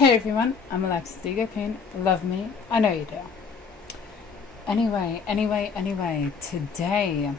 Hey everyone, I'm Alexis the EgoQueen. Love me? I know you do. Anyway, today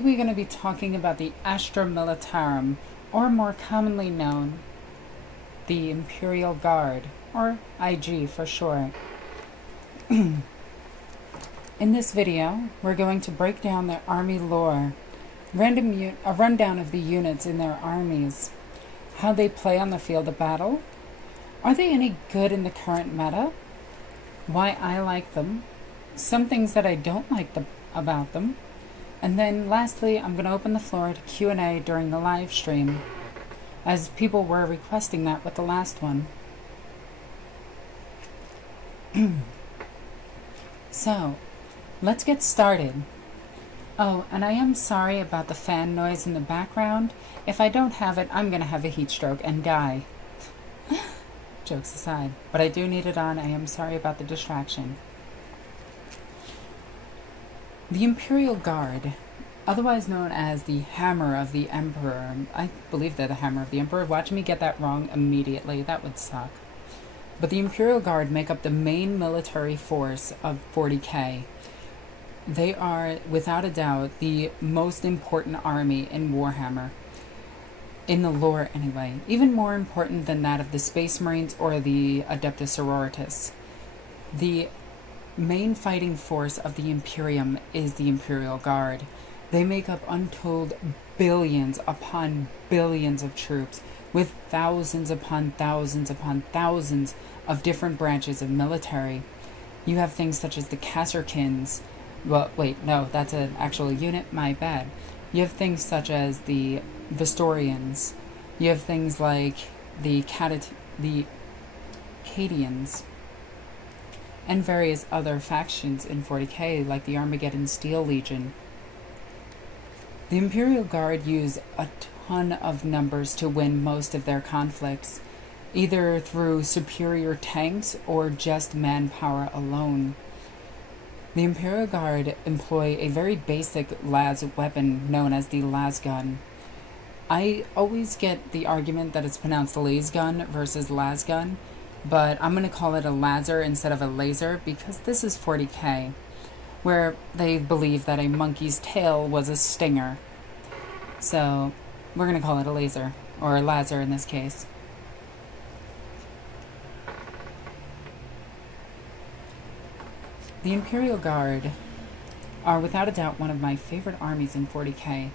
we're going to be talking about the Astra Militarum, or more commonly known, the Imperial Guard, or IG for short. In this video, we're going to break down their army lore, a rundown of the units in their armies, how they play on the field of battle, are they any good in the current meta, why I like them, some things that I don't like about them, and then lastly, I'm going to open the floor to Q&A during the live stream, as people were requesting that with the last one. So, let's get started. Oh, and I am sorry about the fan noise in the background. If I don't have it, I'm going to have a heat stroke and die. Jokes aside. But I do need it on. I am sorry about the distraction. The Imperial Guard, otherwise known as the Hammer of the Emperor. I believe they're the Hammer of the Emperor. Watch me get that wrong immediately. That would suck. But the Imperial Guard make up the main military force of 40k. They are, without a doubt, the most important army in Warhammer. In the lore, anyway. Even more important than that of the Space Marines or the Adeptus sororitas. The main fighting force of the Imperium is the Imperial Guard. They make up untold billions upon billions of troops, with thousands upon thousands upon thousands of different branches of military. You have things such as the Kasserkins. Well, wait, no, that's an actual unit, my bad. You have things such as the Vistorians. You have things like the Cadians, and various other factions in 40k, like the Armageddon Steel Legion. The Imperial Guard use a ton of numbers to win most of their conflicts, either through superior tanks or just manpower alone. The Imperial Guard employ a very basic las weapon known as the lasgun. I always get the argument that it's pronounced lasgun versus lasgun, but I'm going to call it a laser instead of a laser because this is 40k, where they believe that a monkey's tail was a stinger. So we're going to call it a laser, or a laser in this case. The Imperial Guard are without a doubt one of my favorite armies in 40k,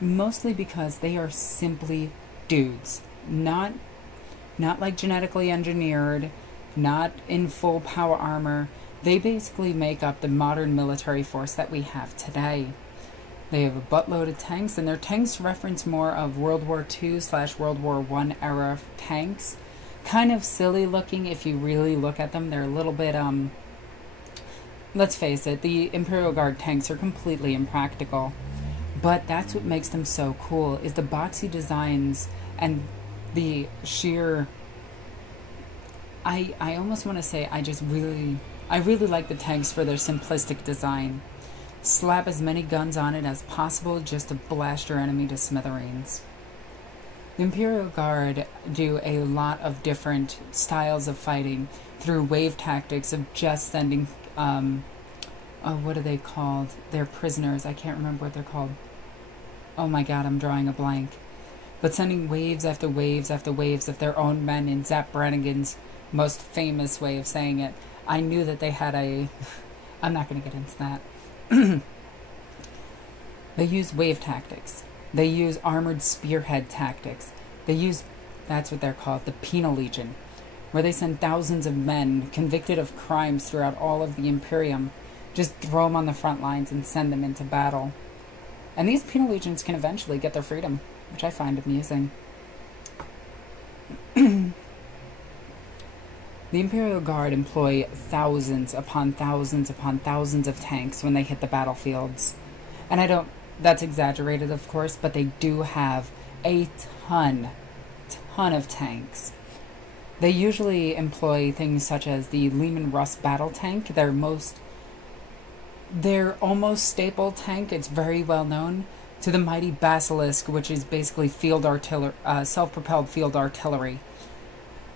mostly because they are simply dudes, not like genetically engineered, not in full power armor. They basically make up the modern military force that we have today. They have a buttload of tanks, and their tanks reference more of World War II/World War I era tanks. Kind of silly looking if you really look at them. They're a little bit, let's face it, the Imperial Guard tanks are completely impractical. But that's what makes them so cool, is the boxy designs and the sheer... I almost want to say I really like the tanks for their simplistic design. Slap as many guns on it as possible just to blast your enemy to smithereens. The Imperial Guard do a lot of different styles of fighting through wave tactics of just sending... what are they called? They're prisoners. I can't remember what they're called. Oh my god, I'm drawing a blank. But sending waves after waves after waves of their own men in Zap Brannigan's most famous way of saying it. I knew that they had a... I'm not going to get into that. They use wave tactics. They use armored spearhead tactics. They use... That's what they're called, the Penal Legion, where they send thousands of men convicted of crimes throughout all of the Imperium, just throw them on the front lines and send them into battle. And these penal legions can eventually get their freedom, which I find amusing. The Imperial Guard employ thousands upon thousands upon thousands of tanks when they hit the battlefields. And that's exaggerated of course, but they do have a ton of tanks. They usually employ things such as the Lehman Russ battle tank, their almost staple tank. It's very well known, to the mighty Basilisk, which is basically field artillery, self-propelled field artillery.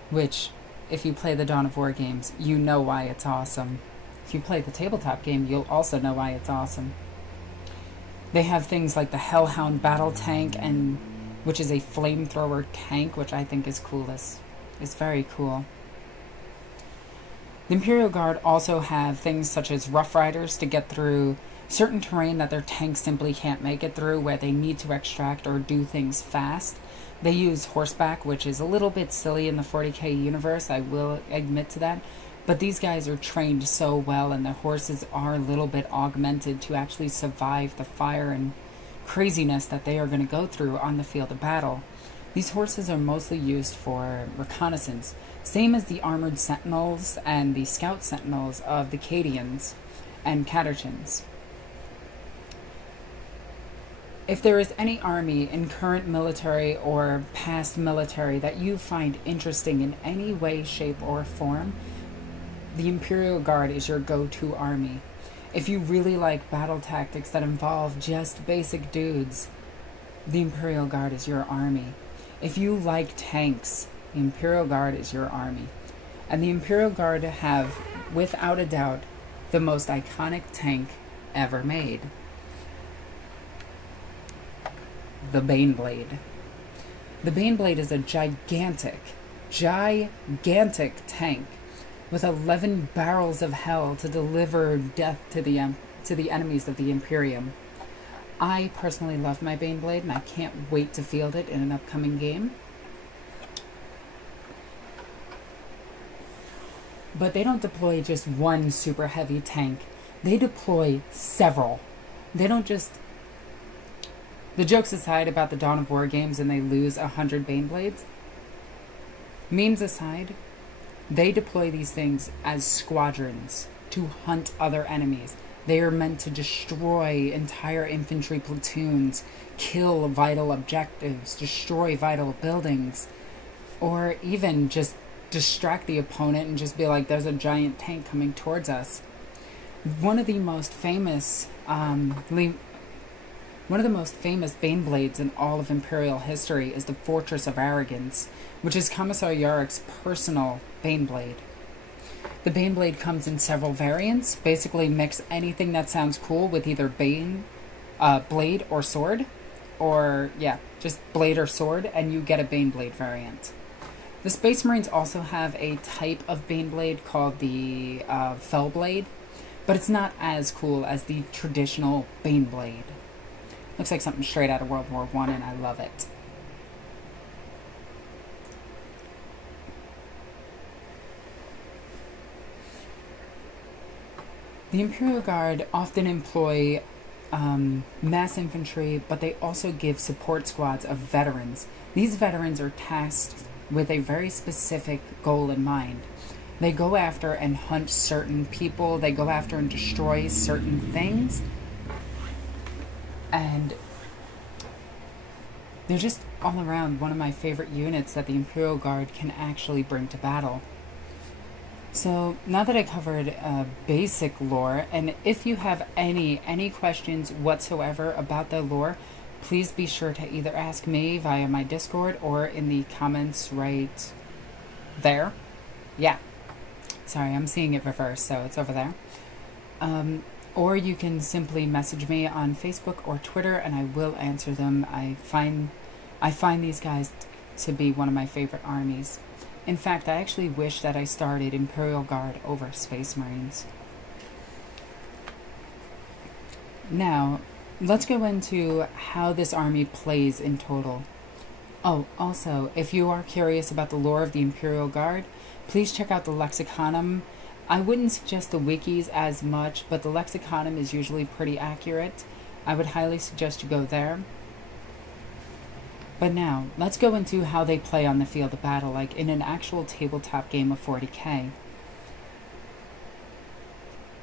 which, if you play the Dawn of War games, you know why it's awesome. If you play the tabletop game, you'll also know why it's awesome. They have things like the Hellhound battle tank, which is a flamethrower tank, which I think is coolest. It's very cool. The Imperial Guard also have things such as Rough Riders to get through certain terrain that their tanks simply can't make it through, where they need to extract or do things fast. They use horseback, which is a little bit silly in the 40k universe, I will admit to that. But these guys are trained so well, and their horses are a little bit augmented to actually survive the fire and craziness that they are going to go through on the field of battle. These horses are mostly used for reconnaissance, same as the armored sentinels and the scout sentinels of the Cadians and Caterchins. If there is any army in current military or past military that you find interesting in any way, shape, or form, the Imperial Guard is your go-to army. If you really like battle tactics that involve just basic dudes, the Imperial Guard is your army. If you like tanks, the Imperial Guard is your army. And the Imperial Guard have, without a doubt, the most iconic tank ever made. The Baneblade. The Baneblade is a gigantic tank with 11 barrels of hell to deliver death to the enemies of the Imperium. I personally love my Baneblade, and I can't wait to field it in an upcoming game. But they don't deploy just one super heavy tank. They deploy several. They don't just... The jokes aside about the Dawn of War games and they lose 100 Baneblades, memes aside, they deploy these things as squadrons to hunt other enemies. They are meant to destroy entire infantry platoons, kill vital objectives, destroy vital buildings, or even just distract the opponent and just be like, there's a giant tank coming towards us. One of the most famous Baneblades in all of Imperial history is the Fortress of Arrogance, which is Commissar Yarrick's personal Baneblade. The Baneblade comes in several variants. Basically mix anything that sounds cool with either blade or sword, or yeah, just blade or sword, and you get a Baneblade variant. The Space Marines also have a type of Baneblade called the Fellblade, but it's not as cool as the traditional Baneblade. Looks like something straight out of World War I, and I love it. The Imperial Guard often employ mass infantry, but they also give support squads of veterans. These veterans are tasked with a very specific goal in mind. They go after and hunt certain people, they go after and destroy certain things, and they're just all around one of my favorite units that the Imperial Guard can actually bring to battle. So now that I covered basic lore, and if you have any questions whatsoever about the lore, please be sure to either ask me via my Discord or in the comments right there. Yeah. Sorry, I'm seeing it reversed, so it's over there. Or you can simply message me on Facebook or Twitter, and I will answer them. I find these guys to be one of my favorite armies. In fact, I actually wish that I started Imperial Guard over Space Marines. Now, let's go into how this army plays in total. Oh, also, if you are curious about the lore of the Imperial Guard, please check out the Lexiconum. I wouldn't suggest the wikis as much, but the Lexiconum is usually pretty accurate. I would highly suggest you go there. But now, let's go into how they play on the field of battle, like in an actual tabletop game of 40k.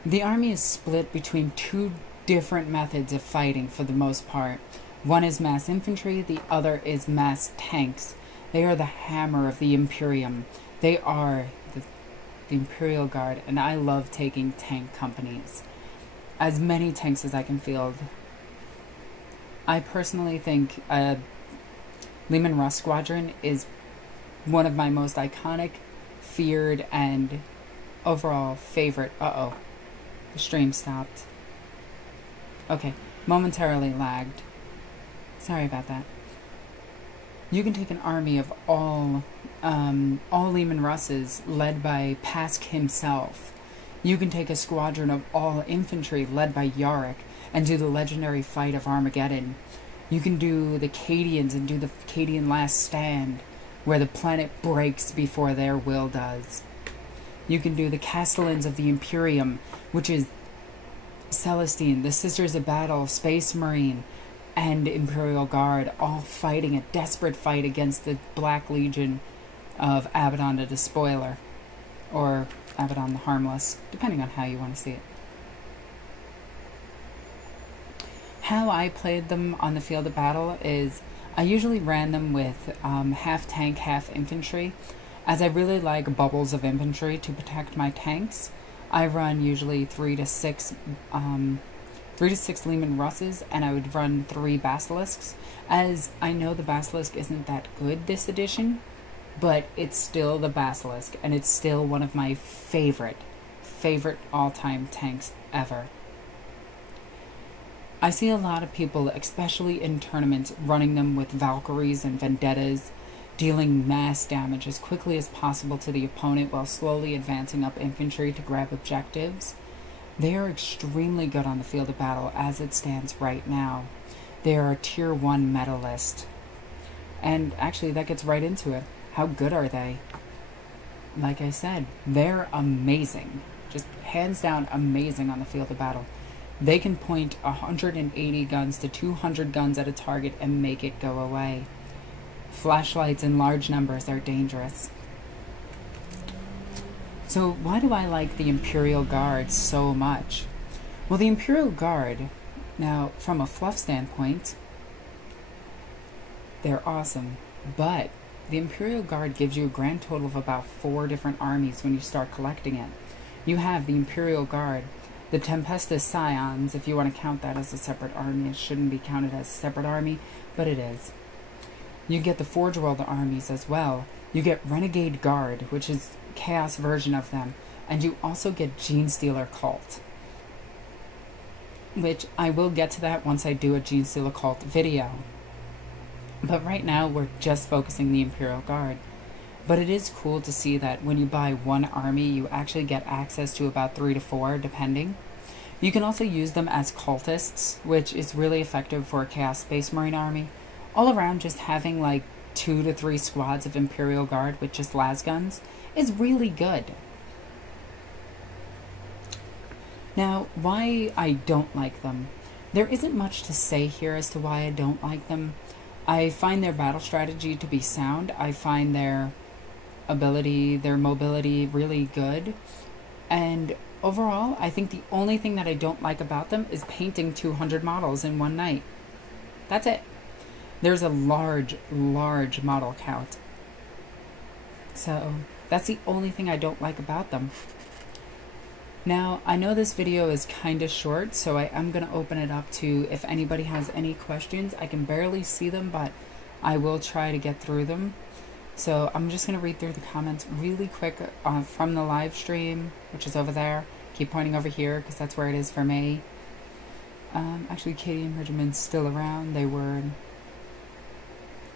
The army is split between two different methods of fighting for the most part. One is mass infantry, the other is mass tanks. They are the hammer of the Imperium. They are the Imperial Guard, and I love taking tank companies. As many tanks as I can field. I personally think Leman Russ Squadron is one of my most iconic, feared, and overall favorite. Uh-oh. The stream stopped. Okay, momentarily lagged. Sorry about that. You can take an army of all Leman Russes led by Pask himself. You can take a squadron of all infantry led by Yarick and do the legendary fight of Armageddon. You can do the Cadians and do the Cadian Last Stand, where the planet breaks before their will does. You can do the Castellans of the Imperium, which is Celestine, the Sisters of Battle, Space Marine, and Imperial Guard, all fighting a desperate fight against the Black Legion of Abaddon the Despoiler, or Abaddon the Harmless, depending on how you want to see it. How I played them on the field of battle is I usually ran them with half tank, half infantry, as I really like bubbles of infantry to protect my tanks. I run usually 3 to 6 Leman Russes, and I would run 3 Basilisks, as I know the Basilisk isn't that good this edition, but it's still the Basilisk, and it's still one of my favorite all-time tanks ever. I see a lot of people, especially in tournaments, running them with Valkyries and Vendettas, dealing mass damage as quickly as possible to the opponent while slowly advancing up infantry to grab objectives. They are extremely good on the field of battle as it stands right now. They are a tier 1 medalist. And actually that gets right into it. How good are they? Like I said, they're amazing. Just hands down amazing on the field of battle. They can point 180 guns to 200 guns at a target and make it go away. Flashlights in large numbers are dangerous. So why do I like the Imperial Guard so much? Well, the Imperial Guard, now from a fluff standpoint, they're awesome, but the Imperial Guard gives you a grand total of about 4 different armies when you start collecting it. You have the Imperial Guard, the Tempestus Scions, if you want to count that as a separate army. It shouldn't be counted as a separate army, but it is. You get the Forge World armies as well. You get Renegade Guard, which is Chaos version of them, and you also get Genestealer Cult, which I will get to that once I do a Genestealer Cult video. But right now we're just focusing the Imperial Guard. But it is cool to see that when you buy one army, you actually get access to about 3 to 4, depending. You can also use them as cultists, which is really effective for a Chaos Space Marine army. All around, just having like 2 to 3 squads of Imperial Guard with just lasguns is really good. Now, why I don't like them. There isn't much to say here as to why I don't like them. I find their battle strategy to be sound. I find their ability, their mobility really good. And overall, I think the only thing that I don't like about them is painting 200 models in one night. That's it. There's a large model count. So that's the only thing I don't like about them. Now, I know this video is kind of short, so I am going to open it up to if anybody has any questions. I can barely see them, but I will try to get through them. So I'm just going to read through the comments really quick from the live stream, which is over there. Keep pointing over here because that's where it is for me. Actually, Cadian Regiment's still around. They were...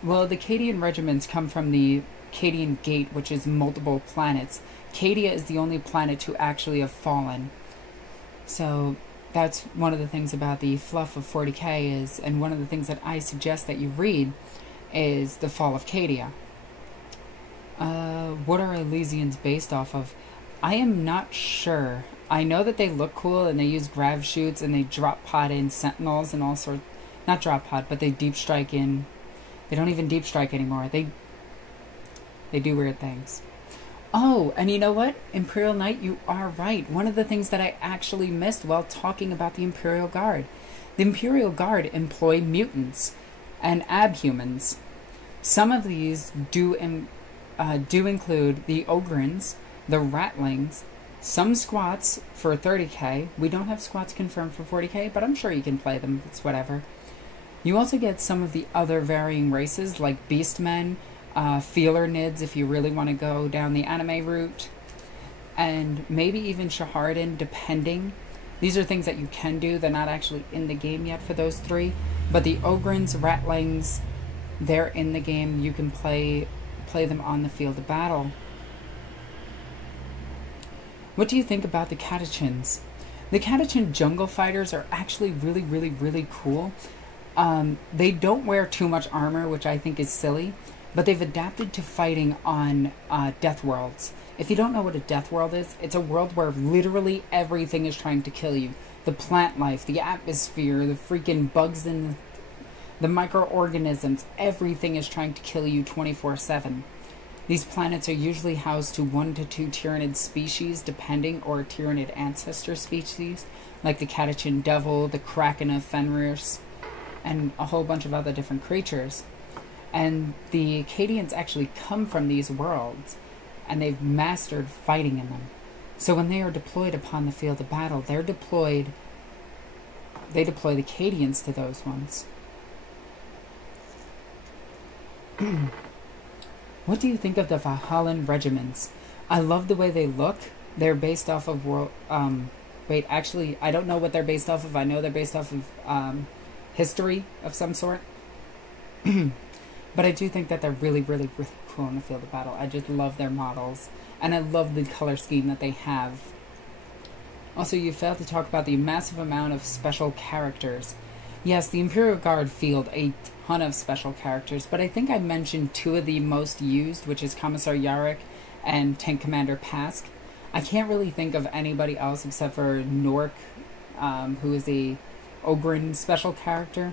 Well, the Cadian Regiments come from the Cadian Gate, which is multiple planets. Cadia is the only planet to actually have fallen. So that's one of the things about the fluff of 40k is, and one of the things that I suggest that you read is the Fall of Cadia. What are Elysians based off of? I am not sure. I know that they look cool and they use grav shoots and they drop pod in sentinels and all sorts. Not drop pod, but they deep strike in. They don't even deep strike anymore. They do weird things. Oh, and you know what? Imperial Knight, you are right. One of the things that I actually missed while talking about the Imperial Guard. The Imperial Guard employ mutants and abhumans. Some of these do include the Ogrins, the Ratlings, some squats for 30k. We don't have squats confirmed for 40k, but I'm sure you can play them. It's whatever. You also get some of the other varying races like Beastmen, feeler nids if you really want to go down the anime route, and maybe even Shahardin, depending. These are things that you can do. They're not actually in the game yet for those three, but the Ogrins, Ratlings, they're in the game. You can play them on the field of battle. What do you think about the Catachans? The Catachan jungle fighters are actually really, really, really cool. They don't wear too much armor, which I think is silly, but they've adapted to fighting on death worlds. If you don't know what a death world is, it's a world where literally everything is trying to kill you. The plant life, the atmosphere, the freaking bugs in the microorganisms, everything is trying to kill you 24/7. These planets are usually housed to 1 to 2 tyranid species, depending, or tyranid ancestor species, like the Catachan Devil, the Kraken of Fenris, and a whole bunch of other different creatures. And the Acadians actually come from these worlds, and they've mastered fighting in them. So when they are deployed upon the field of battle, they deploy the Acadians to those ones. What do you think of the Valhallan regiments? I love the way they look. They're based off of wait, actually, I don't know what they're based off of. I know they're based off of history of some sort. But I do think that they're really, really, really cool in the field of battle. I just love their models, and I love the color scheme that they have. Also, you failed to talk about the massive amount of special characters. Yes, the Imperial Guard field a ton of special characters, but I think I mentioned 2 of the most used, which is Commissar Yarrick and Tank Commander Pask. I can't really think of anybody else except for Nork, who is a Ogren special character.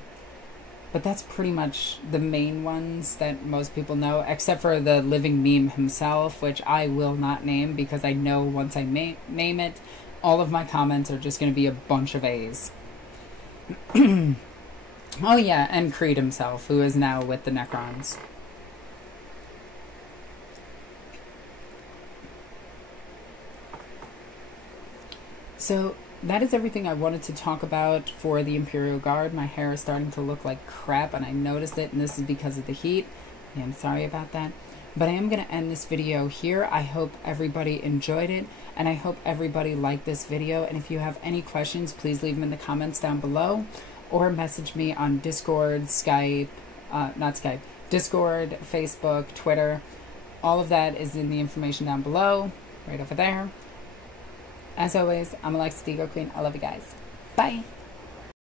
But that's pretty much the main ones that most people know, except for the living meme himself, which I will not name because I know once I name it, all of my comments are just going to be a bunch of A's. Oh yeah, and Creed himself, who is now with the Necrons. So that is everything I wanted to talk about for the Imperial Guard. My hair is starting to look like crap, and I noticed it, and this is because of the heat. Yeah, I'm sorry about that. But I am going to end this video here. I hope everybody enjoyed it, and I hope everybody liked this video. And if you have any questions, please leave them in the comments down below, or message me on Discord, Skype, Discord, Facebook, Twitter. All of that is in the information down below, right over there. As always, I'm Alexis the Ego Queen. I love you guys. Bye!